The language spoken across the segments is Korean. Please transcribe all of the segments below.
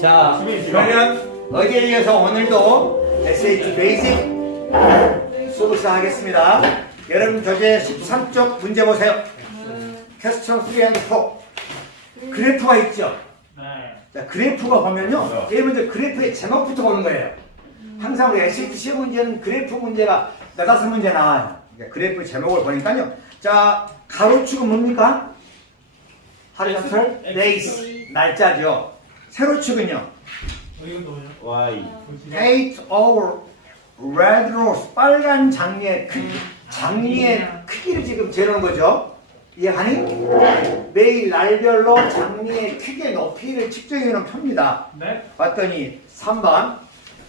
자, 그러면 어제에 이어서 오늘도 SAT 베이직 수업을 하겠습니다. 여러분 교재 13쪽 문제 보세요. 퀘스천 3 and 4. 그래프가 있죠? 자, 그래프가 보면요. 제일 먼저 그래프의 제목부터 보는 거예요. 항상 우리 SAT 시험 문제는 그래프 문제가 네다섯 문제 나와요. 그래프 제목을 보니까요. 자, 가로축은 뭡니까? 하루이틀 데이스 날짜죠. 세로축은요. Y. 8 over red rose 빨간 장미의 크기. 장미의 크기를 지금 재는 거죠. 이해가니? 매일 날별로 장미의 크기의 높이를 측정해놓은 표입니다. 네. 봤더니 3번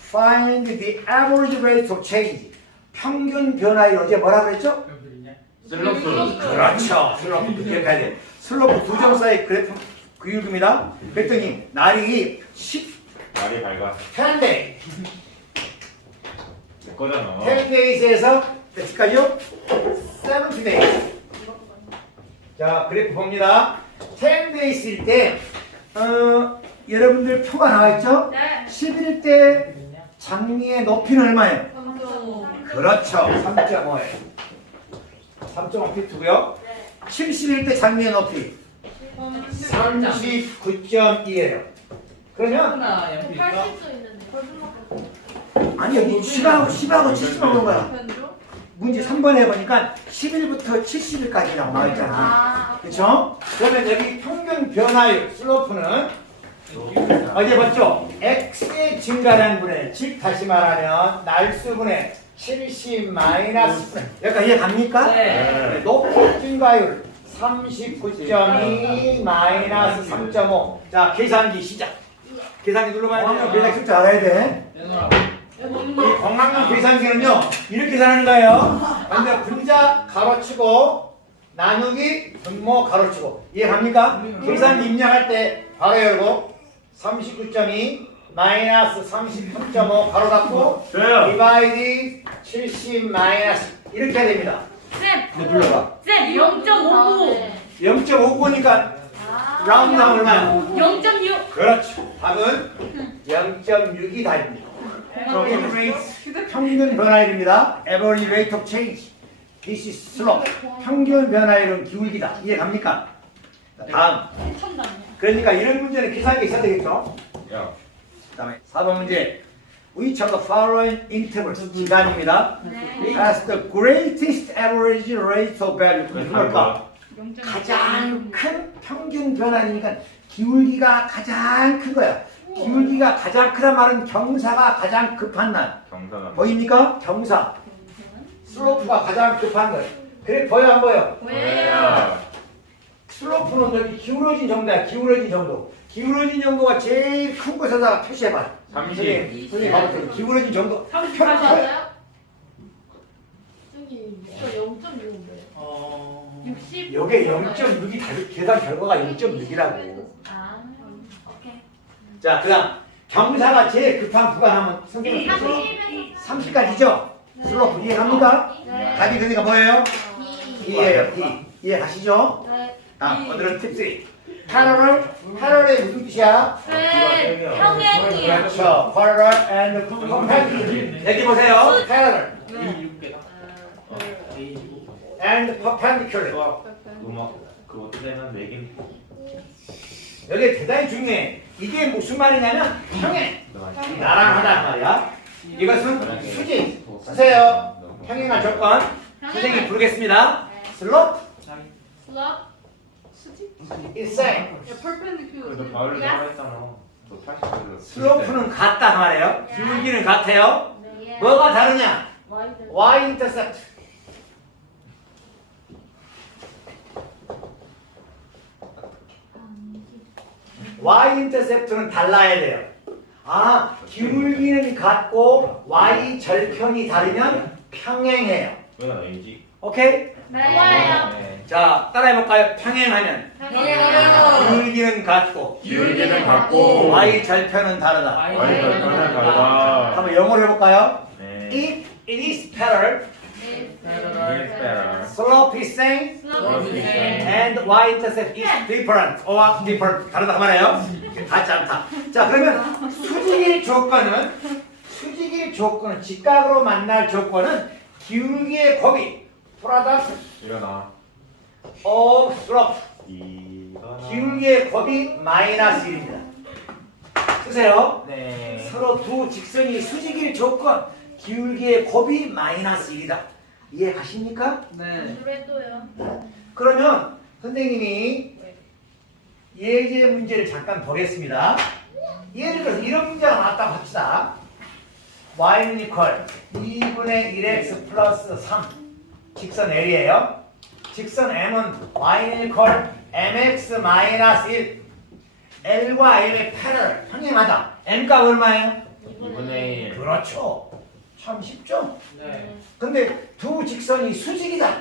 Find the average rate of change. 평균 변화율 어제 뭐라 그랬죠? 슬럼프. 그렇죠. 슬럼프 기억해야 돼. 슬럼프 두 점 사이 그래프 그룹입니다. 그랬더니 날이 10 날이 밝아. 10day 내 거잖아. 10days에서 몇시까지요? 70days. 자, 그래프 봅니다. 10days일 때 여러분들 표가 나와있죠? 네. 10일 때 장미의 높이는 얼마예요? 3.5. 그렇죠. 3.5예요. 3.5피트고요. 70일 때 장미의 높이 39.2예요. 그러면 80도 있는데. 아니 여기 10하고 70하고 오는 거야. 문제 3번에 보니까 10일부터 70일까지라고 나와있잖아. 그렇죠? 그러면 여기 평균 변화율 슬로프는 어제 봤죠? x의 증가량 분의 즉 다시 말하면 날수분의 70 마이너스 분의 여기까지 이해 갑니까? 네. 높이 증가율 39.2 마이너스 3.5. 자, 계산기 시작. 계산기 눌러봐야 계산기 쓸 줄 알아야 돼. 이 공학용 계산기는요 이렇게 계산하는 거예요. 먼저 분자 가로치고 나누기 분모 가로치고 이해갑니까? 계산기 입력할 때 바로 열고 39.2 마이너스 36.5 바로 닫고 저요. 디바이드 70 마이너스 이렇게 해야 됩니다. 쌤! 눌러봐. 쌤! 0.59! 0.59니까 라운드 하면 얼마야? 0.6! 그렇죠. 답은 0.6이 답입니다. 평균 변화율입니다. Average rate of change. This is slope. 평균 변화율은 기울기다. 이해 갑니까? 자, 다음. 그러니까 이런 문제는 계산기 있어야 되겠죠? 야. 다음에 4번 문제. Which of the following intervals 기간입니다. Has the greatest average rate of value. 그러니까 가장 큰 평균 변화니까 기울기가 가장 큰 거야. 기울기가 가장 크단 말은 경사가 가장 급한 날. 경사나. 보입니까? 경사. 슬로프가 가장 급한 날. 그래 보여 안 보여? 뭐야? 슬로프는 여기 기울어진 정도야. 기울어진 정도. 기울어진 정도가 제일 큰 곳에다가 표시해봐. 30. 선생님 봐보세요. 기울어진 정도. 30 맞아요? 저기 저 0.6인데 60? 여기 0.6이 계산 결과가 0.6이라고. 아 오케이 자, 그다음 경사가 제일 급한 구간하면 선생님 30까지죠? 슬로프 이해갑니까? 네. 답이 그러니까 뭐예요? 2 D예요. D. 이해 가시죠? 네. 다음 오늘은 팁 3. 패러렐의 무슨 뜻이야? 네. 평행이요 그렇죠. Parallel and perpendicular. 여기 보세요. Parallel and perpendicular. 음악 그거 뜨면 내긴. 여기 대단히 중요해. 이게 무슨 말이냐면 평행. 나란하단 말이야. 이것은 수직. 쓰세요. 평행한 조건. 선생님이 부르겠습니다. Slope 슬럽 수직 is same. 너 바울을 야. 했잖아. 너 80. 슬로프는 같다 말이에요. 기울기는 같아요. 네. 뭐가 다르냐? 와이드 Y-intercept. Y-intercept는 달라야 돼요. 아, 기울기는 같고 Y 절편이 다르면 평행해요. 왜 A지? 오케이? 네 좋아요 네. 자, 따라해볼까요? 평행하면 평행해요 기울기는 같고 기울기는 같고 Y 절편은 다르다. Y 절편은 다르다. 한번 영어로 해볼까요? 네. If it is parallel, slope is same Slope is same. and y-intercept is different. different. 다르다 그 말이에요. 같지 않다. 자, 그러면 수직일 조건은 직각으로 만날 조건은 기울기의 곱이 product 일어나. of slope 일어나. 기울기의 곱이 마이너스 1입니다. 쓰세요. 네. 서로 두 직선이 수직일 조건 기울기의 곱이 마이너스 1이다. 이해 가십니까? 네. 그래도요. 그러면 선생님이 예제 문제를 잠깐 보겠습니다. 예를 들어서 이런 문제가 나왔다고 합시다. y는 이퀄 2분의 1x 플러스 3 직선 L이에요. 직선 M은 y는 이퀄 mx 마이너스 1 L과 L의 패럴 평행하다. M값 얼마예요? 2분의 1. 그렇죠. 참 쉽죠? 네. 근데 두 직선이 수직이다.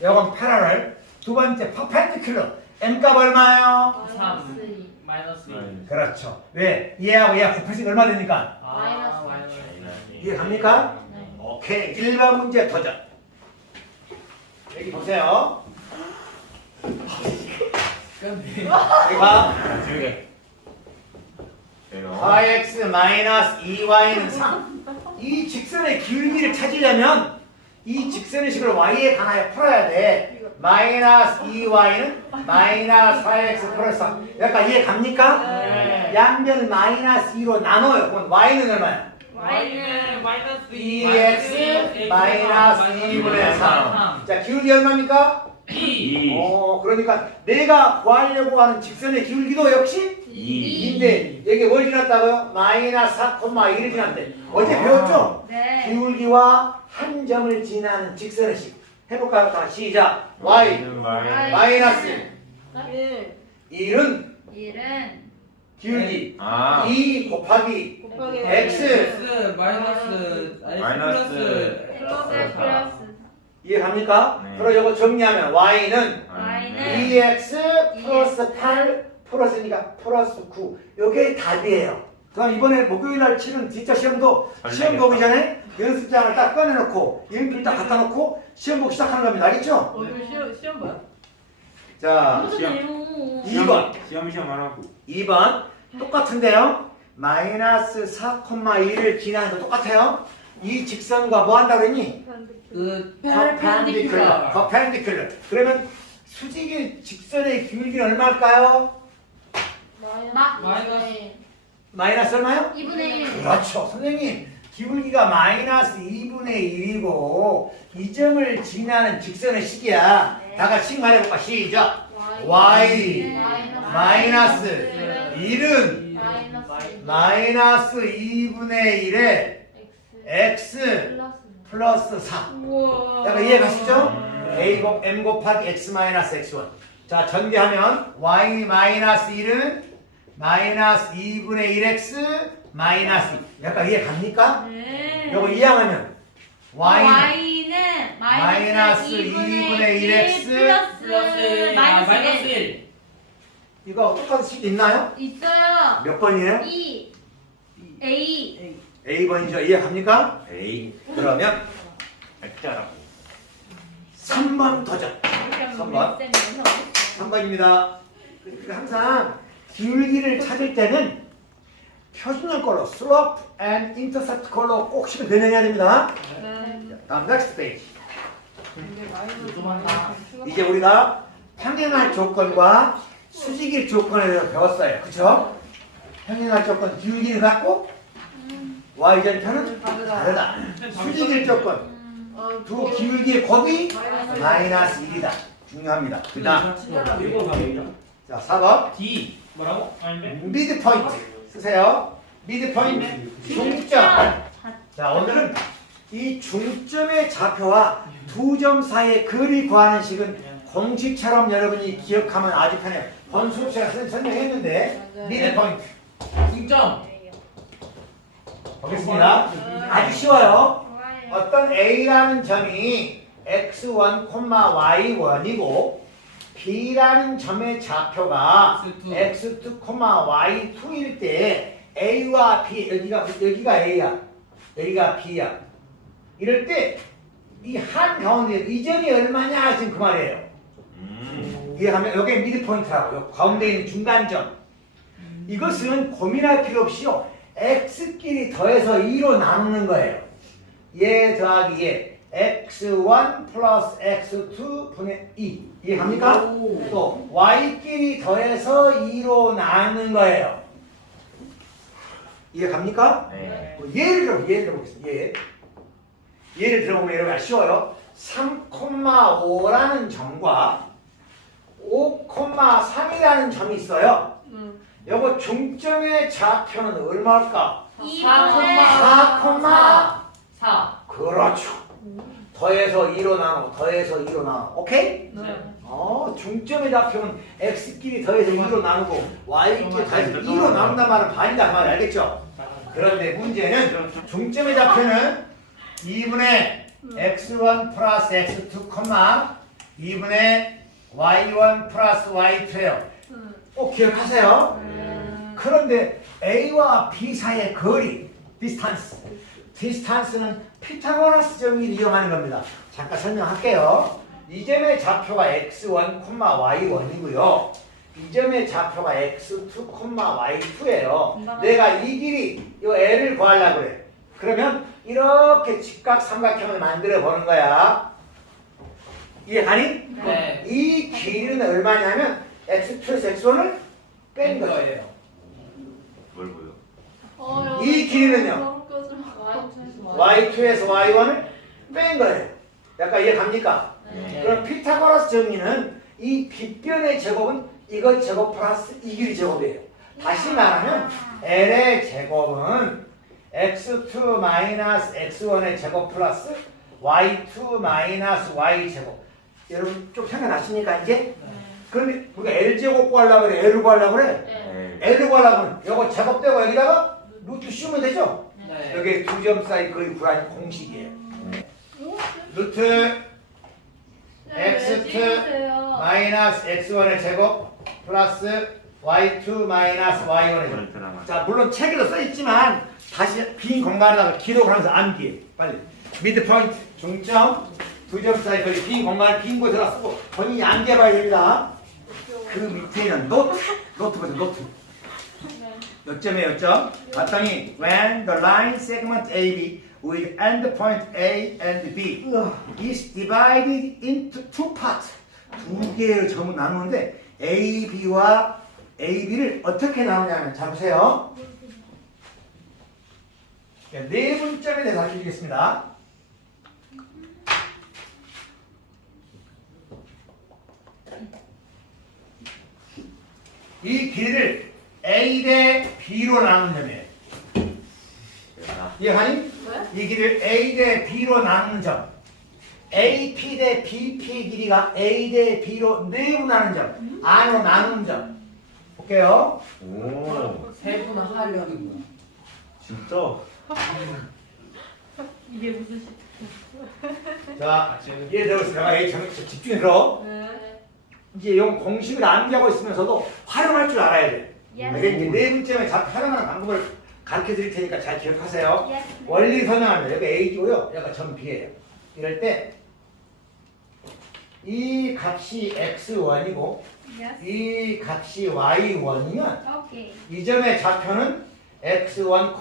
이건 패러럴. 두 번째 퍼펜디큘러. M값 얼마예요? 마이너스 2. 그렇죠. 왜? 얘하고 얘가 곱해지면 얼마 되니까? 아, 마이너스. 이해 갑니까? 네. 오케이. 1번 문제 도전. 여기 보세요. 여기 봐. 지우개. 일어나. 4x 마이너스 2y는 3. 이 직선의 기울기를 찾으려면 이 직선의 식을 y에 관하여 풀어야 돼. 마이너스 2y는 마이너스 4x 플러스 3. 약간 이해 갑니까? 네. 양변을 마이너스 2로 나눠요. 그럼 y는 얼마야? y는 마이너스 2x 마이너스 2분의 3. 자, 기울기 얼마입니까? 2. 그러니까 내가 구하려고 하는 직선의 기울기도 역시 2. 2인데 여기 뭘 지났다고요? 마이너스 4,1을 지났대. 어제 배웠죠? 네. 기울기와 한 점을 지나는 직선의 식. 해볼까요? 다 시작. y 마이너스 1은 일은 기울기 아. 2 곱하기 x x 마이너스 플러스 이해갑니까? 네. 그럼 이거 정리하면 y는 y는 2x 플러스 8 플러스니까 플러스 9. 이게 답이에요. 그럼 이번에 목요일 날 치는 진짜 시험도 시험 보기 전에 연습장을 딱 꺼내놓고 연필 딱 갖다 놓고 시험 보기 시작하는 겁니다. 알겠죠? 오늘 시험 뭐야? 자, 무슨요? 2번. 시험 하라고. 2번 똑같은데요. 마이너스 4,1을 지나는 거 똑같아요. 이 직선과 뭐 한다고 했니? 그 퍼펜디큘러. 그러면 수직의 직선의 기울기는 얼마일까요? 마이너스 얼마요? 2분의 1. 그렇죠. 선생님, 기울기가 마이너스 2분의 1이고 이 점을 지나는 직선의 식이야. 네. 다 같이 말해볼까? 시작. y 마이너스 1은 마이너스 2분의 1에 x 플러스 4. 약간 이해 가시죠? m 곱하기 x 마이너스 x1. 자, 전개하면 y 마이너스 1은 마이너스 2분의 1x 마이너스 2. 약간 이해 갑니까? 네. 요거 이항하면 y는 마이너스 2분의 1x 플러스 마이너스 1. 이거 똑같은 식 있나요? 있어요. 몇 번이에요? 2 A A번이죠. 이해 갑니까? 에이. 그러면 액자라고. 3번 도전. 3번. 3번입니다. 항상 기울기를 찾을 때는 표준을 걸로 slope and intercept 걸로 꼭 식을 변형해야 됩니다. 다음 next page. 이제 우리가 평행할 조건과 수직일 조건에 대해서 배웠어요. 그쵸? 평행할 조건 기울기는 같고 y절편은 다르다. 수직일 조건 두 기울기의 곱이 마이너스 1이다. 중요합니다. 그 다음 자 4번 D 뭐라고? 미드 포인트 쓰세요. 미드 포인트 중점. 자 오늘은 이 중점의 좌표와 두 점 사이의 거리 구하는 식은 공식처럼 여러분이 기억하면 아주 편해요. 본 수업 시간에 설명했는데 미드 포인트 중점. 보겠습니다. 아주 쉬워요. 좋아요. 어떤 A라는 점이 x1, y1이고 B라는 점의 좌표가 x2, y2일 때 A와 B 여기가 A야 여기가 B야 이럴 때 이 한 가운데 이 점이 얼마냐 지금 그 말이에요. 이해하면 여기 미드 포인트라고 요 가운데 있는 중간점. 이것은 고민할 필요 없이요. x끼리 더해서 2로 나누는 거예요. 얘 더하기 얘 x1 플러스 x2 분의 2 이해합니까? 또 y끼리 더해서 2로 나누는 거예요. 이해갑니까? 네. 예를 들어보겠습니다. 예를 들어보면 여러분 쉬워요. 3,5라는 점과 5,3이라는 점이 있어요. 요거 중점의 좌표는 얼마일까? 4,4. 그렇죠. 더해서 2로 나누고 더해서 2로 나누고 오케이? 중점의 좌표는 x끼리 더해서 2로 나누고 y끼리 더해서 2로 나눈단 말은 반이다 그 말이 알겠죠? 그런데 문제는 중점의 좌표는 2분의 x1 플러스 x2, 2분의 y1 플러스 y2예요. 꼭 기억하세요. 그런데 A와 B 사이의 거리, 디스탄스는 피타고라스 정의를 이용하는 겁니다. 잠깐 설명할게요. 이 점의 좌표가 x1, y1이고요. 이 점의 좌표가 x2, y2예요. 내가 이 길이, 이 L을 구하려고 그래. 그러면 이렇게 직각 삼각형을 만들어 보는 거야. 이해가니? 네. 이 길이는 얼마냐면 x2에서 x1을 뺀 거예요. 뭘 보여? 이 길이는요? y2에서 y1을 뺀 거예요. 약간 이해갑니까? 네. 그럼 피타고라스 정리는 이 빗변의 제곱은 이것 제곱 플러스 이 길이 제곱이에요. 다시 말하면 L의 제곱은 x2 마이너스 x1의 제곱 플러스 y2 마이너스 y 제곱. 여러분 좀 생각나십니까 이제? 그런데 우리가 L제곱 구하려고 그래? L을 구하려고 그래? 네. L을 구하려고 하면 이거 제곱되고 여기다가 루트 씌우면 되죠? 네. 여기 두 점 사이 거의 구하는 공식이에요. 루트 x2 마이너스 x1의 제곱 플러스 y2 마이너스 y1의 제곱. 드라마. 자 물론 책에도 써있지만 다시 빈 공간에다가 기록을 하면서 암기해. 빨리 미드 포인트 중점 두 점 사이 거기 빈 공간 빈 곳에다 쓰고 본인이 암기해봐야 됩니다. 그 밑에는 노트거든 노트. 몇 점이에요 몇 점? 봤더니 when the line segment AB with endpoint A and B is divided into two parts 두 개의 점을 나누는데 AB와 AB를 어떻게 나누냐면 자 보세요. 네 분점에 대해서 알려드리겠습니다. 이 길이를 A 대 B로 나누는 점이에요. 이해하니? 이 길이를 A 대 B로 나누는 점. AP 대 BP 길이가 A 대 B로 내분하는 점. 안으로 나누는 점. 볼게요. 오. 세분 하려는 거. 진짜? 이게 무슨 시? 자, 예를 들어서 내가 A 집중해 들어. 이제 이 공식을 암기하고 있으면서도 활용할 줄 알아야 돼. 이게 네 분점에 활용하는 방법을 가르쳐 드릴 테니까 잘 기억하세요. 원리 설명하면 여기 A고요. 여기가 점 B예요. 이럴 때 이 값이 x1이고 이 값이 y1이면 오케이. 이 점의 좌표는 x1,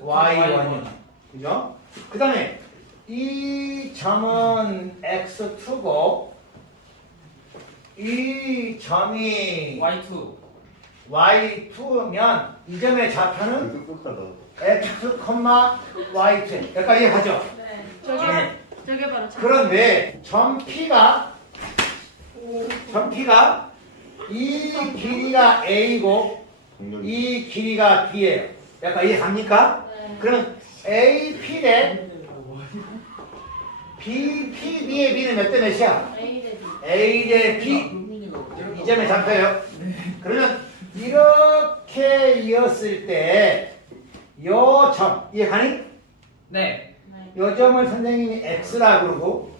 y1이요. 그죠? 그 다음에 이 점은 x2고 이 점이 Y2. y2면 이 점의 좌표는 x, y2. 약간 이해하죠? 네. 네. 저게 바로 참. 그런데 점 P가 이 길이가 A고 이 길이가 B예요. 약간 이해갑니까? 그럼 AP 대 BPB의 B는 몇 대 몇이야? A 대 B. 이 점에 잡혀요. 그러면 이렇게 이었을 때 요 점 이해가니? 네. 요 점을 선생님이 X라 그러고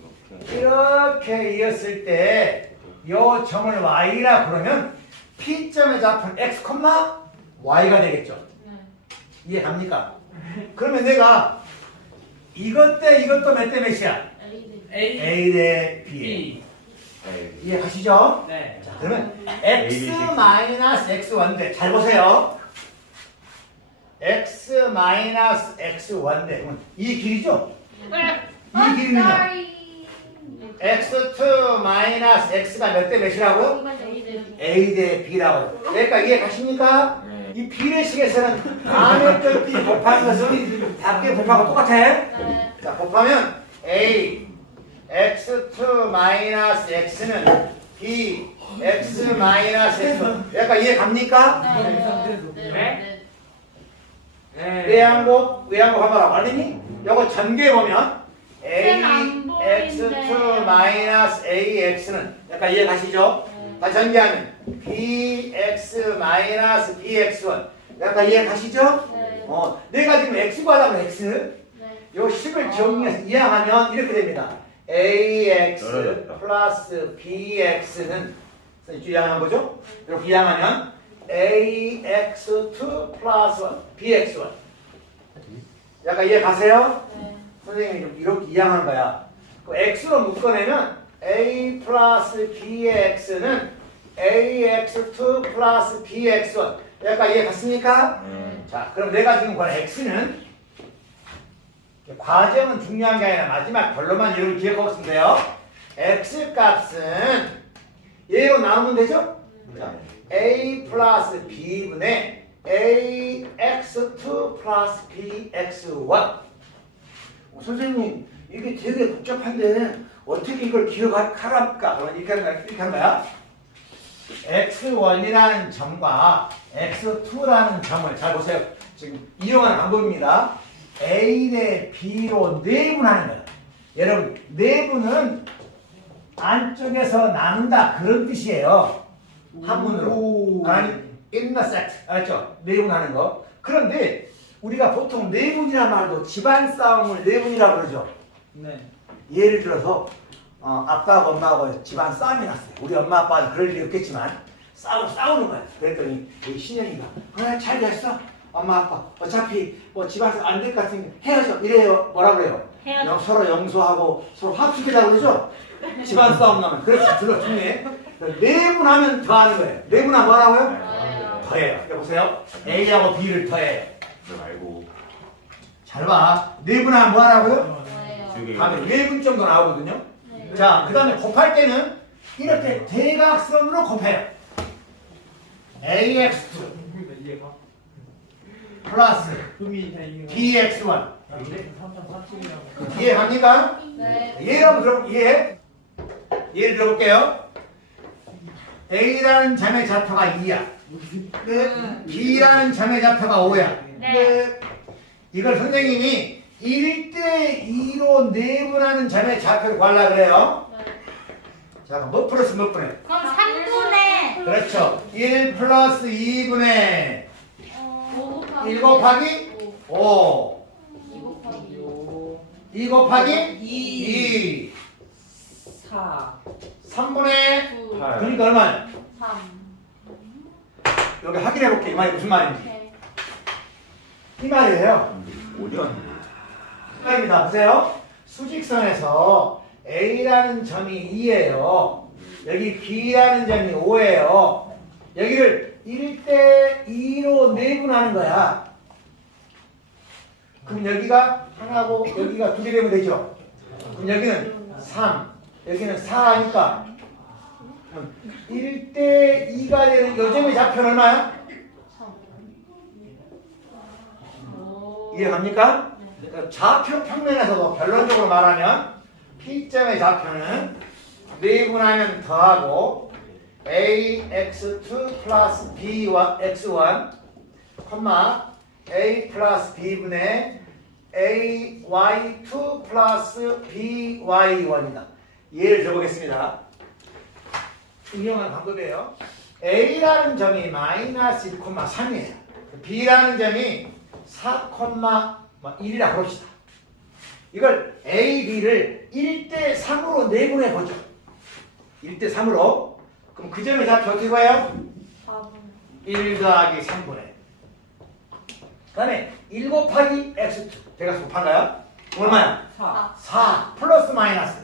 이렇게 이었을 때 요 점을 Y라 그러면 P점에 잡힌 X, Y가 되겠죠. 이해갑니까? 그러면 내가 이것 대 이것도 몇 대 몇이야? A A 대 B. B 이해 가시죠? 네 자, 그러면 x 마이너스 x1 대. 잘 보세요. x 마이너스 x1 대. 그러면 이 길이죠? 이 길이는요? x2 마이너스 x가 몇 대 몇이라고요? A 대 B라고. 그러니까 이해 가십니까? 네. 이 비례식에서는 안에 뜰 B 곱하는 것은 밖에 곱하고 똑같아. 자, 곱하면 A x2 마이너스 x는 B x 마이너스 x. 그러니까 이해 갑니까? 외양곡 해봐라. 알겠니? 요거 전개 보면 A x2 마이너스 AX는 약간 이해 가시죠? 다 전개하면 BX 마이너스 BX1 약간 이해 가시죠? 내가 지금 X 구하려면 X 요 식을 정리해서 이항하면 이렇게 됩니다. AX 열어졌다. 플러스 BX는 이항한 거죠? 이렇게 이항하면 AX2 플러스 BX1 약간 이해 가세요? 선생님이 이렇게 이항한 거야. 그 X로 묶어내면 A 플러스 BX는 AX2 플러스 BX1 약간 이해 갔습니까? 자, 그럼 내가 지금 구한 X는 과정은 중요한 게 아니라 마지막 결론만 여러분 기억하고 있으면 돼요. X 값은 얘로 나오면 되죠? 자, A 플러스 B분의 AX2 플러스 BX1 선생님 이게 되게 복잡한데 어떻게 이걸 기억하랍니까? 그럼 이렇게 한 거야. x1이라는 점과 x2라는 점을 잘 보세요. 지금 이용하는 방법입니다. A 대 B로 내분하는 거예요. 여러분 내분은 안쪽에서 나눈다 그런 뜻이에요. 한문으로. 아니 in the set 알죠? 내분하는 거. 그런데 우리가 보통 내분이라는 말도 집안 싸움을 내분이라고 그러죠. 네 예를 들어서 아빠하고 엄마하고 집안 싸움이 났어요. 우리 엄마 아빠는 그럴 일이 없겠지만 싸우는 거야. 그랬더니 우리 신영이가 잘 됐어. 엄마 아빠 어차피 뭐 집안 싸움 안 될 것 같으니 헤어져 이래요. 뭐라 그래요? 서로 용서하고 서로 합숙이라고 그러죠. 집안 싸움 나면 그렇지 들어 중요해. 내분하면 더하는 거예요. 내분하면 뭐라고요? 더해요. 여보세요? A하고 B를 더해요. 말고 잘 봐. 내분하면 뭐하라고요? 두개 다음에 외분 정도 나오거든요. 자, 그 다음에 곱할 때는 이렇게 대각선으로 곱해요. AX2 플러스 BX1 이해 갑니까? 이해하면 그럼 이해? 예를 들어볼게요. A라는 점의 좌표가 2야. B라는 점의 좌표가 5야. 이걸 선생님이 1대2로 내분하는 점의 좌표를 구하려고 그래요. 자, 뭐 플러스 몇 분의? 그럼 3분의 그렇죠. 1 플러스 2분의 1 곱하기 5 2 곱하기 2 4 3분의 9 그러니까 얼마야? 3 여기 확인해 볼게. 이 말이 무슨 말인지. 이 말이에요. 어디 갔는데? 이 말입니다. 보세요. 수직선에서 A라는 점이 2예요. 여기 B라는 점이 5예요. 여기를 1대2로 내분하는 거야. 그럼 여기가 하나고 여기가 두 개 되면 되죠. 그럼 여기는 3, 여기는 4니까 1대2가 되는 요점의 좌표는 얼마야? 이해갑니까? 좌표 평면에서도 결론적으로 말하면 P점의 좌표는 내분하면 더하고 AX2 플러스 BX1 A 플러스 B분의 AY2 플러스 BY1이다. 예를 들어보겠습니다. 응용하는 방법이에요. A라는 점이 마이너스 1,3이에요. B라는 점이 4,1이라고 봅시다. 이걸 A, B를 1대3으로 내분해 보죠. 1대3으로. 그럼 그 점의 좌표 어떻게 봐요? 1 더하기 3분의. 그 다음에 1 곱하기 X2. 제가 곱한가요? 얼마야? 4 4 플러스 마이너스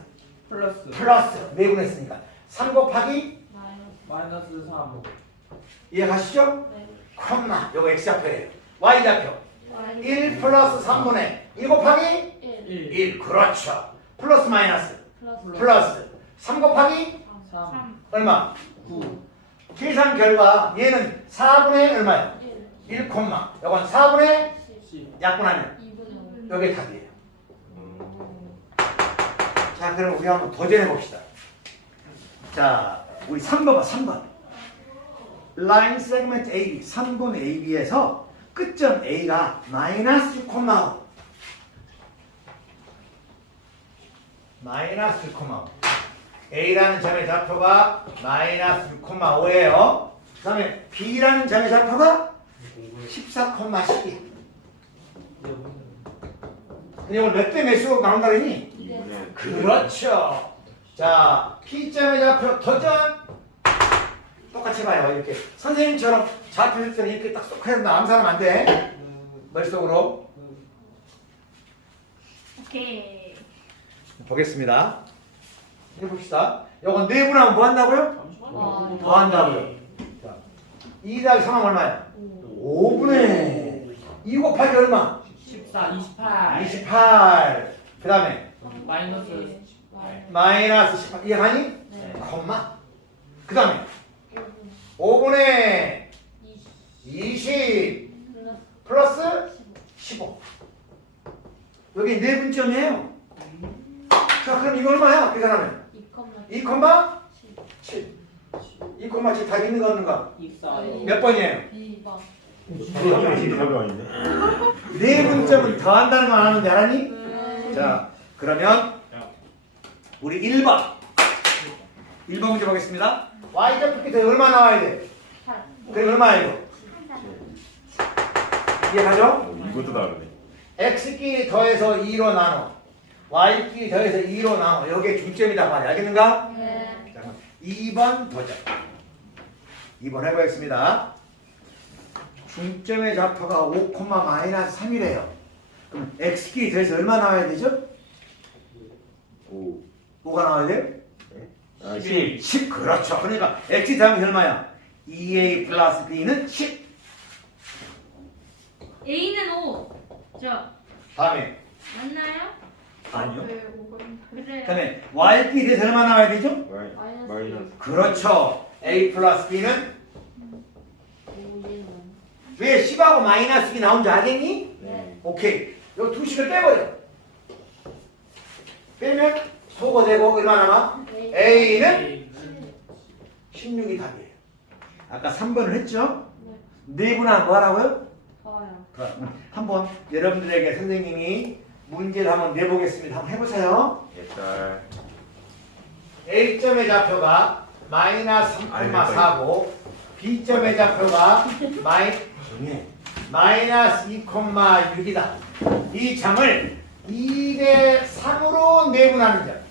플러스 플러스 내분했으니까 3 곱하기 마이너스 3 이해가시죠? 네. 콤마 요거 x좌표예요. y좌표 1 플러스 3분의 1 곱하기 1 1 그렇죠. 플러스 마이너스 플러스 플러스 3 곱하기 3 얼마? 9 계산 결과 얘는 4분의 얼마야? 1 1 콤마 요건 4분의 10 약분하면 2분의 5 요게 답이에요. 자 그럼 우리 한번 도전해 봅시다. 자 우리 3번 봐 3번 라인 세그먼트 AB 3분 AB에서 끝점 A가 마이너스 6,5 마이너스 6,5 A라는 점의 좌표가 마이너스 6,5예요. 그 다음에 B라는 점의 좌표가 14,12 이걸 몇 대 몇으로 나온다 그러니? 2분의 그렇죠. 자, P점의 좌표 도전. 똑같이 봐요. 이렇게 선생님처럼 좌표 쓸 때는 이렇게 딱 쏙 해서 암산하면 안 돼. 머릿속으로 오케이 보겠습니다. 해봅시다. 이건 내분하면 뭐 한다고요? 와. 더 한다고요. 자, 2 더하기 3하면 얼마야? 5분의 2 곱하기 얼마? 14 28 28. 그 다음에 마이너스 마이너스 18. 이해하니? 네. 콤마. 그 다음에 5분의 20 플러스 15. 여기 내분점이에요. 자, 그럼 이거 얼마야? 계산하면 2, 7. 2,7 답 있는 거 없는가? 24 몇 번이에요? 2번 답이 아니네. 내분점은 더한다는 거 안 하는데 알았니? 자, 그러면 우리 1번. 1번 문제 보겠습니다. y좌표 끝에 얼마 나와야 돼? 8 그게 얼마야 이거? 이해가죠? 이것도 다르네. x끼리 더해서 2로 나눠 y끼리 더해서 2로 나눠 여기에 중점이다 말이야. 알겠는가? 네. 자, 2번 도전. 2번 해보겠습니다. 중점의 좌표가 5, 마이너스 3이래요. 그럼 x끼리 더해서 얼마 나와야 되죠? 5. 5가 나와야 돼요? 아, 10 10 그렇죠. 그러니까 x 다음이 얼마야? 2a 플러스 b는 10. A는 5 저 다음에 맞나요? 아니요. 그래요 그다음에 y끼리 더해서 얼마 나와야 되죠? 마이너스. 그렇죠. a 플러스 b는 5얘는 왜 10하고 마이너스 2 나온 줄 알겠니? 네. 오케이. 요 두 식을 빼버려. 빼면 소거되고 얼마 남아? a는 16이 답이에요. 아까 3번을 했죠? 네 분은 뭐 하라고요? 더요 한번 여러분들에게 선생님이 문제를 한번 내보겠습니다. 한번 해보세요. 옛날. A점의 좌표가 마이너스 3,4고 B점의 좌표가 마이너스 2,6이다. 이 점을 2대 3으로 내분하는 점.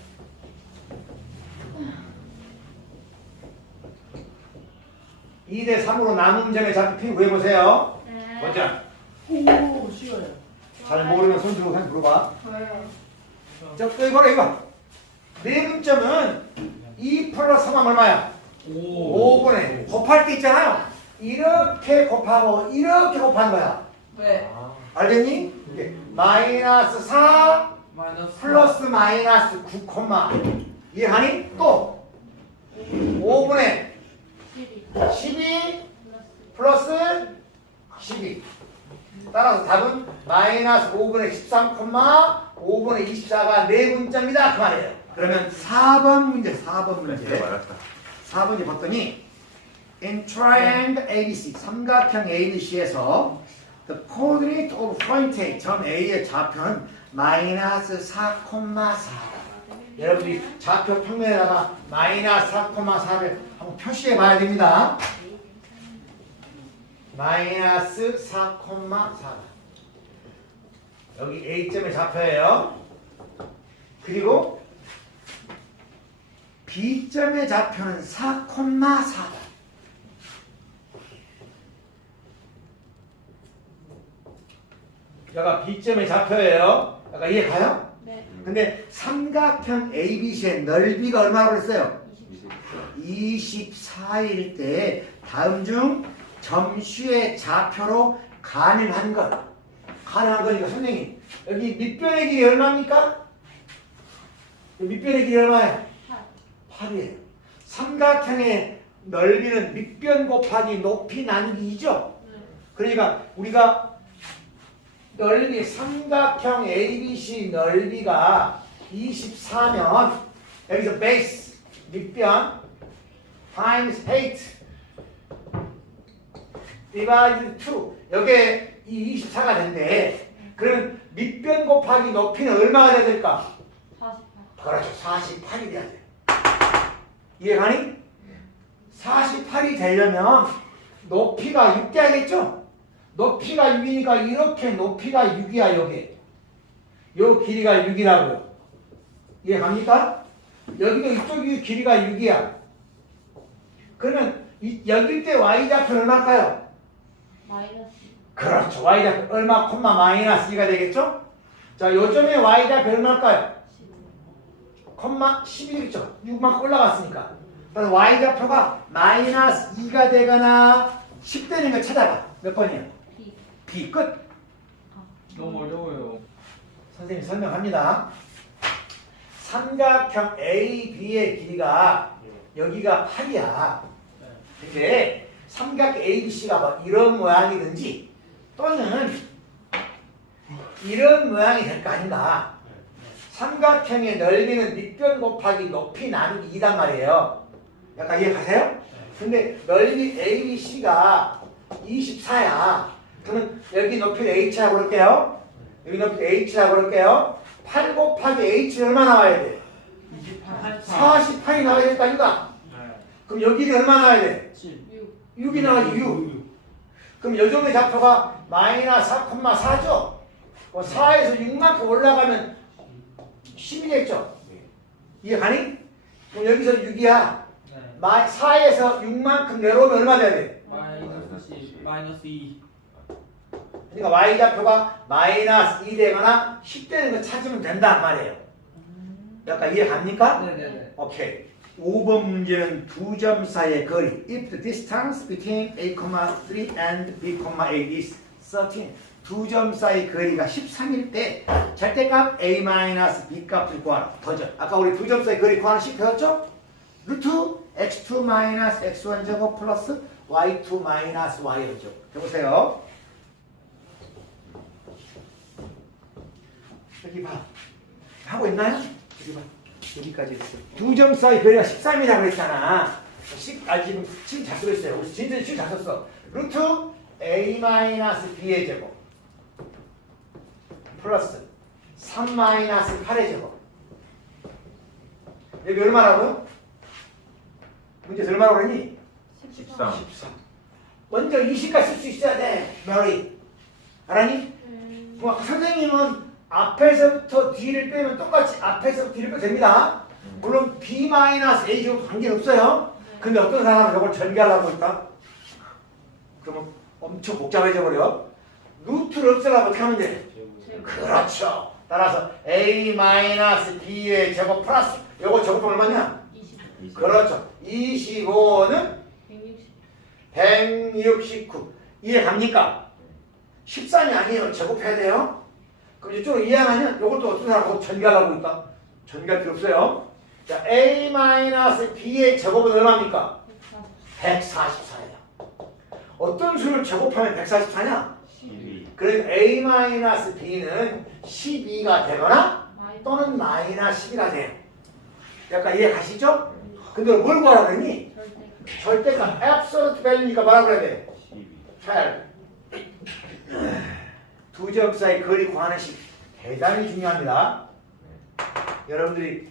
이 대 3으로 남은 점의 좌표 구해보세요. 네. 보자. 오 쉬워요 잘 모르면 손 들고 다시 물어봐. 저요 자, 또 이거라 이거. 내분점은 2 플러스 3하면 얼마야? 5분의 곱할 때 있잖아요. 이렇게 곱하고 이렇게 곱한 거야. 네 알겠니? 이게 마이너스 4 마이너스 플러스 마이너스 9 이해하니? 또 5분의 12 플러스 12. 따라서 답은 마이너스 5분의 13, 5분의 24가 내분점이다 그 말이에요. 그러면 4번 문제. 진짜 맞았다. 4번이 봤더니 in triangle ABC 삼각형 ABC에서 the coordinate of point A 점 A의 좌표는 마이너스 4,4. 여러분이 좌표 평면에다가 마이너스 4,4를 한번 표시해 봐야 됩니다. 마이너스 4,4. 여기 A점의 좌표예요. 그리고 B점의 좌표는 4,4다. 여기가 B점의 좌표예요. 아까 이해 가요? 네. 근데 삼각형 ABC의 넓이가 얼마라고 그랬어요? 24. 24일 때 다음 중 점수의 좌표로 가능한 것. 가능한 거니까 선생님 여기 밑변의 길이 얼마입니까? 밑변의 길이 얼마예요? 8이에요. 삼각형의 넓이는 밑변 곱하기 높이 나누기 2죠? 그러니까 우리가 넓이 삼각형 ABC 넓이가 24면 여기서 베이스 밑변 times 8 divided 2 여기에 이 24가 된대. 그러면 밑변 곱하기 높이는 얼마가 돼야 될까? 48. 그렇죠. 48이 돼야 돼. 이해가니? 48이 되려면 높이가 6 돼야겠죠? 높이가 6이니까 이렇게 높이가 6이야 여기. 요 길이가 6이라고요. 이해갑니까? 여기도 이쪽이 길이가 6이야. 그러면 여길 때 y좌표 얼마일까요? 마이너스. 그렇죠. y좌표 얼마 콤마 마이너스 2가 되겠죠? 자, 요점에 y좌표 얼마일까요? 15. 콤마 11이죠. 6만큼 올라갔으니까. 그래서 y좌표가 마이너스 2가 되거나 10 되는 거 찾아봐. 몇 번이야? B. B 끝. 너무 어려워요. 선생님 설명합니다. 삼각형 AB의 길이가 여기가 8이야. 근데 삼각형 ABC가 뭐 이런 모양이든지 또는 이런 모양이 될 거 아닌가. 삼각형의 넓이는 밑변 곱하기 높이 나누기 2단 말이에요. 약간 이해 가세요? 근데 넓이 ABC가 24야. 그러면 여기 높이를 H라고 그럴게요. 여기 높이 H라고 그럴게요. 8 곱하기 H는 얼마 나와야 돼? 28. 48이 나와야 될 거 아닌가? 그럼 여기는 얼마 나와야 돼? 7. 6. 6이 나와야지 6. 그럼 요정의 좌표가 마이너스 4,4죠? 4에서 6만큼 올라가면 10이겠죠? 이해 가니? 그럼 여기서 6이야. 네. 4에서 6만큼 내려오면 얼마 돼야 돼? 마이너스 10. 마이너스 2. 그러니까 y좌표가 마이너스 2 되거나 10 되는 거 찾으면 된단 말이에요. 약간 이해 갑니까? 네네네. 오케이. 5번 문제는 두 점 사이의 거리. If the distance between A, 3 and B, 8 is 13. 두 점 사이 거리가 13일 때 절대값 A-B 값을 구하라. 더죠. 아까 우리 두 점 사이 거리 구하는 식 배웠죠? 루트 x2-x1 제곱 플러스 y2-y1 제곱. 해보세요. 여기 봐. 하고 있나요? 여기 봐. 여기까지 했어. 두 점 사이 거리가 13이라고 그랬잖아. 지금 잘 쓰고 있어요. 우리 진짜 잘 썼어. 루트 A-B의 제곱 플러스 3-8의 제곱. 여기 얼마라고요? 문제에서 얼마라고 그러니? 13. 13. 먼저 20까지 쓸 수 있어야 돼. 메리. 알았니? 뭐 선생님은 앞에서부터 뒤를 빼면 똑같이 앞에서부터 뒤를 빼도 됩니다. 물론 B-A 제곱 관계없어요. 근데 어떤 사람은 이걸 전개하려고 했다? 그러면 엄청 복잡해져 버려. 루트를 없애려고 어떻게 하면 돼? 그렇죠. 따라서 A-B의 제곱 플러스 요거 제곱하면 얼마냐? 20. 그렇죠. 25는 160. 169. 이해 갑니까? 13이 아니에요. 제곱해야 돼요. 그럼 이쪽으로 이해하면 이것도 어떤 사람하고 전개하려고 있다? 전개할 필요 없어요. 자, A-B의 제곱은 얼마입니까? 144예요. 어떤 수를 제곱하면 144냐? 12. 그러니까 A-B는 12가 되거나 또는 마이너스 12가 돼요. 약간 이해 가시죠? 근데 뭘 구하라 그러니? 절대값 absolute value니까 뭐라고 그래야 돼? 12. 8. 두 점 사이 거리 구하는 식 대단히 중요합니다. 여러분들이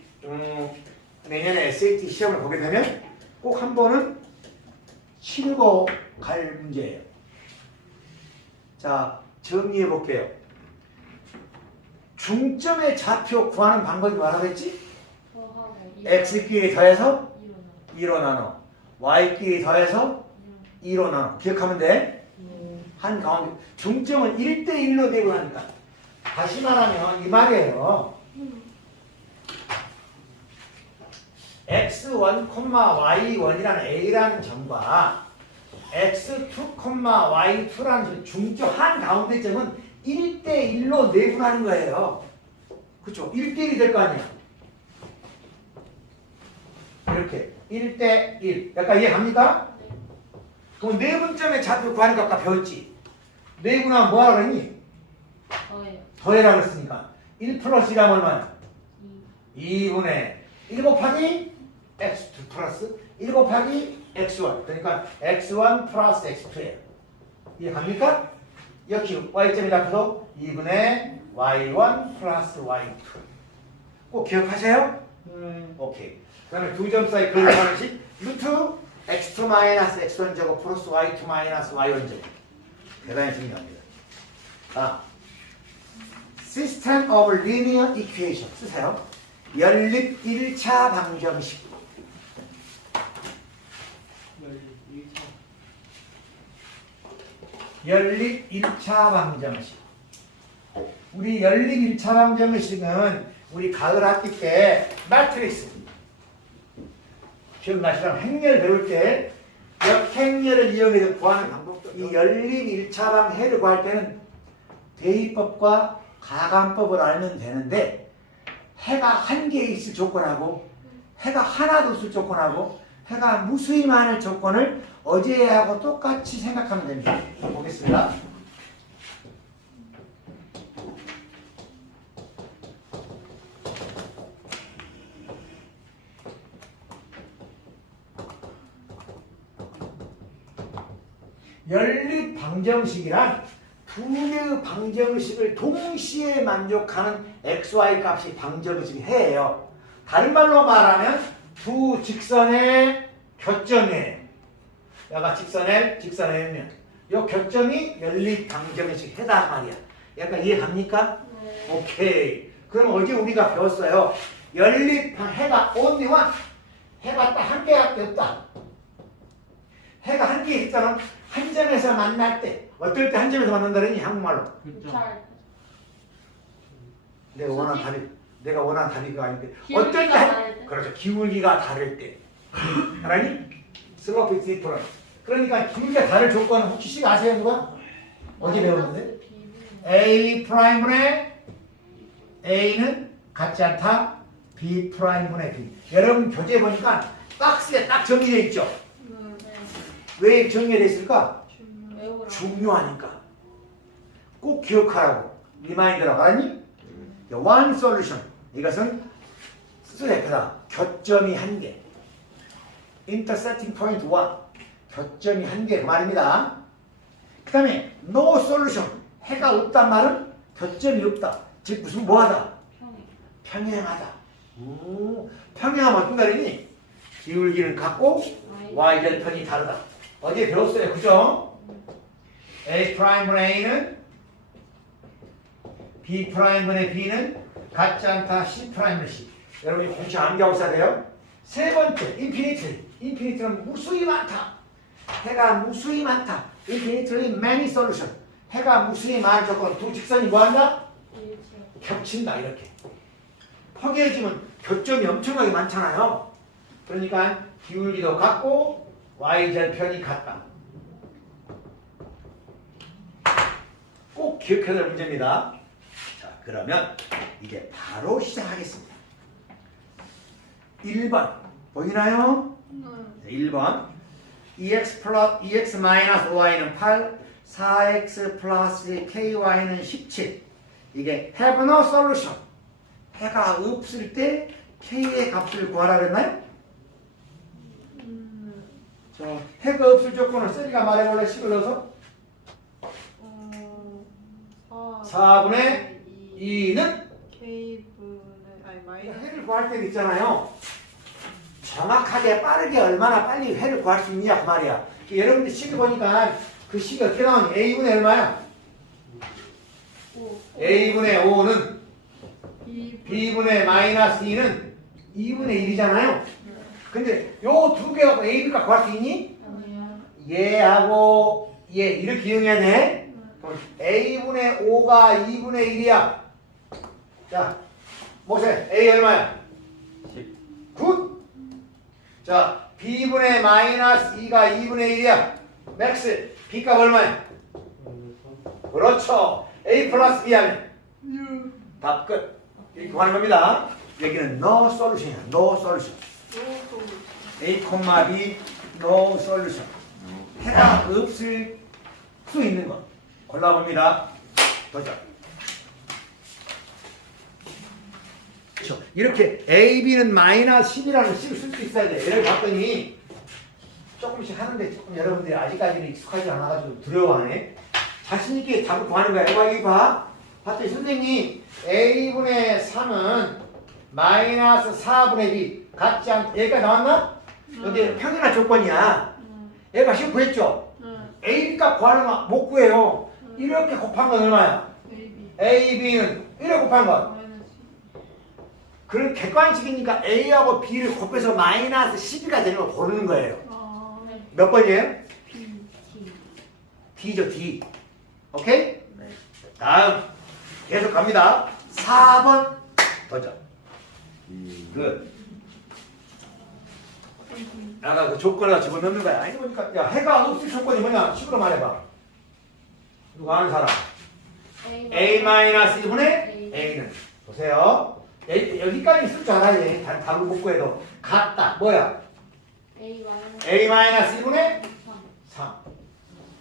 내년에 SAT 시험을 보게 되면 꼭 한 번은 치르고 갈 문제예요. 자, 정리해 볼게요. 중점의 좌표 구하는 방법이 뭐라고 했지? x끼리 더해서 2로 나눠, y끼리 더해서 2로 나눠. 기억하면 돼. 한 가운데 중점은 1대1로 되고 나니까 다시 말하면 이 말이에요. x1, y1이라는 a라는 점과 x2, y2라는 중점 한 가운데 점은 1대1로 내분하는 거예요. 그렇죠? 1대1이 될 거 아니에요. 이렇게 1대1. 약간 이해갑니까? 그럼 내분점의 좌표 구하는 거 아까 배웠지? 내분하면 뭐하라 그랬니? 저예요. 더해라 그랬으니까 1 플러스 1하면 얼마야? 2. 2분의 1 곱하기 x2 플러스 1 곱하기 x1. 그러니까 x1 플러스 x2예요. 이해갑니까? 역시 y점이 잡혀도 2분의 y1 플러스 y2. 꼭 기억하세요? 오케이. 그 다음에 두 점 사이 그걸 하는 식 루트 x2 마이너스 x1 제곱 플러스 y2 마이너스 y1 제곱. 대단히 중요합니다. System of Linear Equation 쓰세요. 연립 1차 방정식. 연립 1차 방정식. 우리 연립 1차 방정식은 우리 가을 학기 때 매트릭스 기억나시라면 행렬 배울 때 역행렬을 이용해서 구하는 방법도 이 연립 1차 방해를 구할 때는 대입법과 가감법을 알면 되는데 해가 한 개 있을 조건하고 해가 하나도 없을 조건하고 해가 무수히 많을 조건을 어제하고 똑같이 생각하면 됩니다. 보겠습니다. 연립 방정식이란 두 개의 방정식을 동시에 만족하는 xy 값이 방정식 해예요. 다른 말로 말하면 두 직선의 교점이에요. 여가 직선의 직선의 요 교점이 연립 방정식 해다 말이야. 약간 이해갑니까? 네. 오케이. 그럼 어제 우리가 배웠어요. 연립 해가 only one. 해가 딱 한 개밖에 없다. 해가 한 개 있다면 한 점에서 만날 때 어떨 때 한 점에서 만난다더니 한국말로 잘. 내가 원하는 답이 내가 원하는 답이 그거 아닌데 기울기가 어떨 때 다를 때? 그렇죠. 기울기가 다를 때 알아니? 슬로프 이즈 디퍼런트. 그러니까 기울기가 다를 조건은 혹시 식 아세요 누가? 어디 배웠는데? A 프라임분의 A는 같지 않다. B 프라임분의 B. 여러분 교재 보니까 박스에 딱 정리되어 있죠? 왜 정리되어 있을까? 외우라. 중요하니까 꼭 기억하라고 리마인드라고 알았니? one solution 이것은 스레프다 교점이 한 개 intersecting point 1 교점이 한 개 그 말입니다. 그 다음에 no solution 해가 없단 말은 교점이 없다 즉 무슨 뭐하다? 평행하다. 평행하면 어떤 말이니? 기울기는 같고 y절편이 다르다. 어제 배웠어요 그죠? A 프라임분의 A는 B 프라임분의 B는 같지 않다. C 프라임분의 C. 여러분이 공식 암기하고 있어야 돼요. 세 번째 인피니트. 인피니트는 무수히 많다. 해가 무수히 많다. 인피니트는 many solution. 해가 무수히 많은 조건 두 직선이 뭐한다? 겹친다 이렇게. 허개해지면 교점이 엄청나게 많잖아요. 그러니까 기울기도 같고 y절편이 같다. 꼭 기억해야 될 문제입니다. 자, 그러면 이제 바로 시작하겠습니다. 1번 보이나요? 1번 EX 마이너스 Y는 8 4X 플러스 KY는 17 이게 have no solution 해가 없을 때 K의 값을 구하라 그랬나요? 자, 해가 없을 조건을 셀이가 말해볼래? 식을 넣어서 4분의 2는 K분의 아니 마이너스 해를 구할 때 있잖아요. 정확하게 빠르게 얼마나 빨리 해를 구할 수 있냐 그 말이야. 여러분들 식을 보니까 그 식이 어떻게 나오니? A분의 얼마야? A분의 5는 B분의 마이너스 2는 2분의 1이잖아요. 근데 요 두 개하고 A니까 구할 수 있니? 아니요. 얘하고 얘 이렇게 이용해야 돼. 그럼 A분의 5가 2분의 1이야. 자, 모세 A 얼마야? 10. 굿. 자, B분의 마이너스 2가 2분의 1이야. 맥스. B값 얼마야? 그렇죠. A 플러스 B 하면 답 끝. 이렇게 구하는 겁니다. 여기는 no solution이야. no solution. A, B, no solution. 해답 없을 수 있는 것. 골라봅니다. 도전. 그렇죠. 이렇게 A, B는 마이너스 10이라는 식을 쓸 수 있어야 돼. 얘를 봤더니 조금씩 하는데 조금 여러분들이 아직까지는 익숙하지 않아가지고 두려워하네. 자신있게 답을 구하는 거야. 여기 봐. 봤더니 선생님 A분의 3은 마이너스 4분의 B 같지 않... 얘가 나왔나? 여기 평행한 조건이야. 얘가 시험 구했죠? A, B값 구하는 거 못 구해요. 이렇게 곱한 건 얼마야? A, B는 이렇게 곱한 건 그런 객관식이니까 A하고 B를 곱해서 마이너스 12가 되는 걸 고르는 거예요. 몇 번이에요? D죠, D. 오케이? 다음 계속 갑니다. 4번 도전. 그 아까 그 조건에다 집어넣는 거야. 아니 보니까 야 해가 없을 조건이 뭐냐? 식으로 말해봐. 누가 아는 사람? A-1분의 A는 보세요. 여기까지 쓸 줄 알아야지. 답을 못 구해도 같다. 뭐야? A-1분의 3.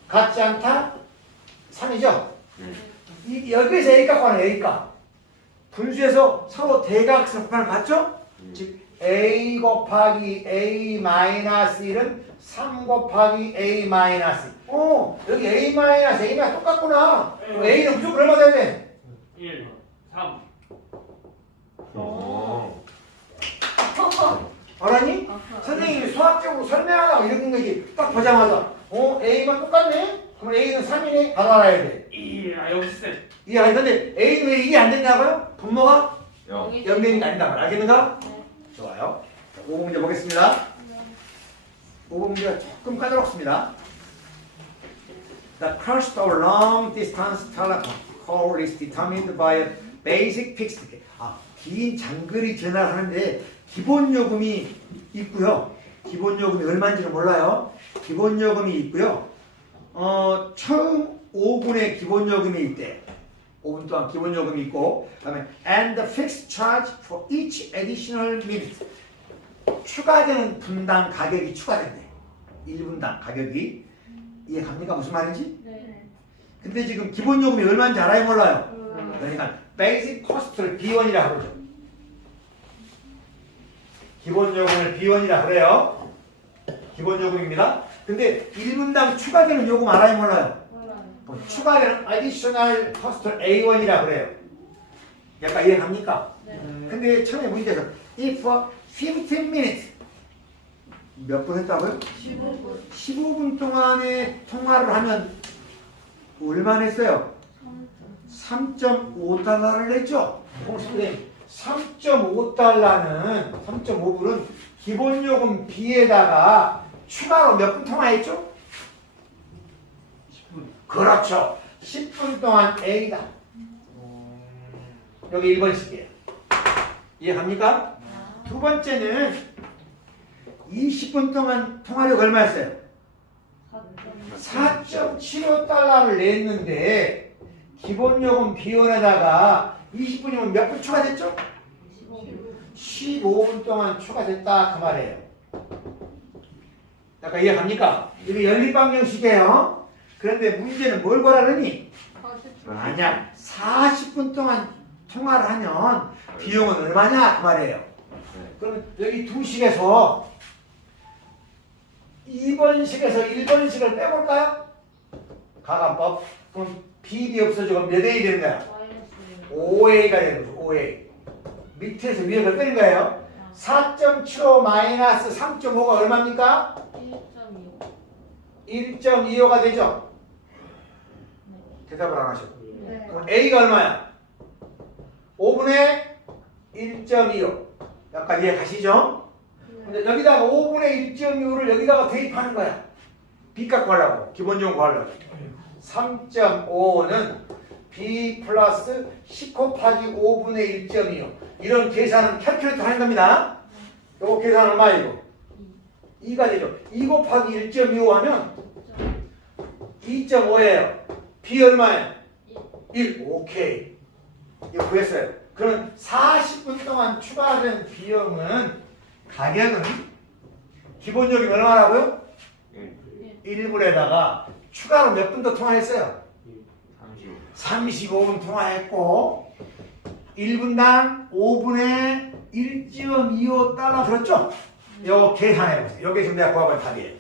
같지 않다? 3이죠? 여기에서 A값 구하는 A값. 분수에서 서로 대각선 곱하는 거 같죠? 즉 A 곱하기 A 마이너스 1은 3 곱하기 A 마이너스 1. 여기 A 마이너스 A가 똑같구나. A는 무조건 얼마 돼야 돼? 1, 3. 알았니? 선생님이 수학적으로 설명하라고 이런 거지. 딱 보자마자 A만 똑같네? 그럼 A는 3이네? 바로 알아야 돼. 여기 쌤. 아니 근데 A는 왜 이게 안 됐냐고요? 분모가 0. 0되니까 아니다 말 알겠는가? 좋아요. 5번 문제 보겠습니다. 5번 문제가 조금 까다롭습니다. The cost of long distance telephone call is determined by a basic fixed. 긴 장거리 전화를 하는데 기본 요금이 있고요. 기본 요금이 얼마인지는 몰라요. 기본 요금이 있고요. 처음 5분의 기본 요금이 있대. 5분 동안 기본 요금이 있고, 그다음에 and the fixed charge for each additional minute. 추가되는 분당 가격이 추가된대. 1분당 가격이. 이해 갑니까? 무슨 말인지? 네. 근데 지금 기본 요금이 얼마인지 알아요? 몰라요? 그러니까 basic cost를 B1이라 그러죠. 기본 요금을 B1이라 그래요. 기본 요금입니다. 근데 1분당 추가되는 요금 알아요? 몰라요? 추가되는 additional cost를 A1이라 그래요. 약간 이해 갑니까? 네. 근데 처음에 문제에서 if 15 minutes 몇 분 했다고요? 15분. 15분 동안에 통화를 하면 얼마 냈어요? 3.5달러를 냈죠? 공식된 3.5달러는 3.5불은 기본 요금 B에다가 추가로 몇 분 통화했죠? 10분. 그렇죠. 10분 동안 A다. 여기 1번씩이에요. 이해갑니까? 두 번째는 20분 동안 통화료가 얼마였어요? 4.75달러를 냈는데 기본 요금 비원에다가 20분이면 몇 분 추가됐죠? 15분 동안 추가됐다 그 말이에요. 약간 이해갑니까? 이게 연립방정식이에요. 그런데 문제는 뭘 구하라느니? 아니야. 40분 동안 통화를 하면 비용은 얼마냐 그 말이에요. 그러면 여기 두 식에서 2번식에서 1번식을 빼볼까요? 가간법. 그럼 비비 없어지고 몇 A 되는 거야? 5A가 되는 거죠. 5A. 밑에서 위에를 빼는 거예요. 4.75 마이너스 3.5가 얼마입니까? 1.25. 1.25가 되죠? 대답을 안 하셔. 네. 그럼 A가 얼마야? 5분의 1.25. 약간 이해 가시죠? 근데 여기다가 5분의 1.25를 여기다가 대입하는 거야. B값 구하려고. 기본 요금 구하려고. 3.5는 B 플러스 10 곱하기 5분의 1.25 이런 계산은 캘큘레이터 하는 겁니다. 요거 계산 얼마예요? 2가 되죠. 2 곱하기 1.25 하면 2.5예요. B 얼마예요? 1. 오케이. 이거 구했어요. 그럼 40분 동안 추가된 비용은 가격은 기본적인 얼마라고요? 1불에다가 추가로 몇 분 더 통화했어요? 35분 통화했고 1분당 5분의 1.25달러 들었죠? 이거 계산해보세요. 이게 지금 내가 구하고 있는 답이에요.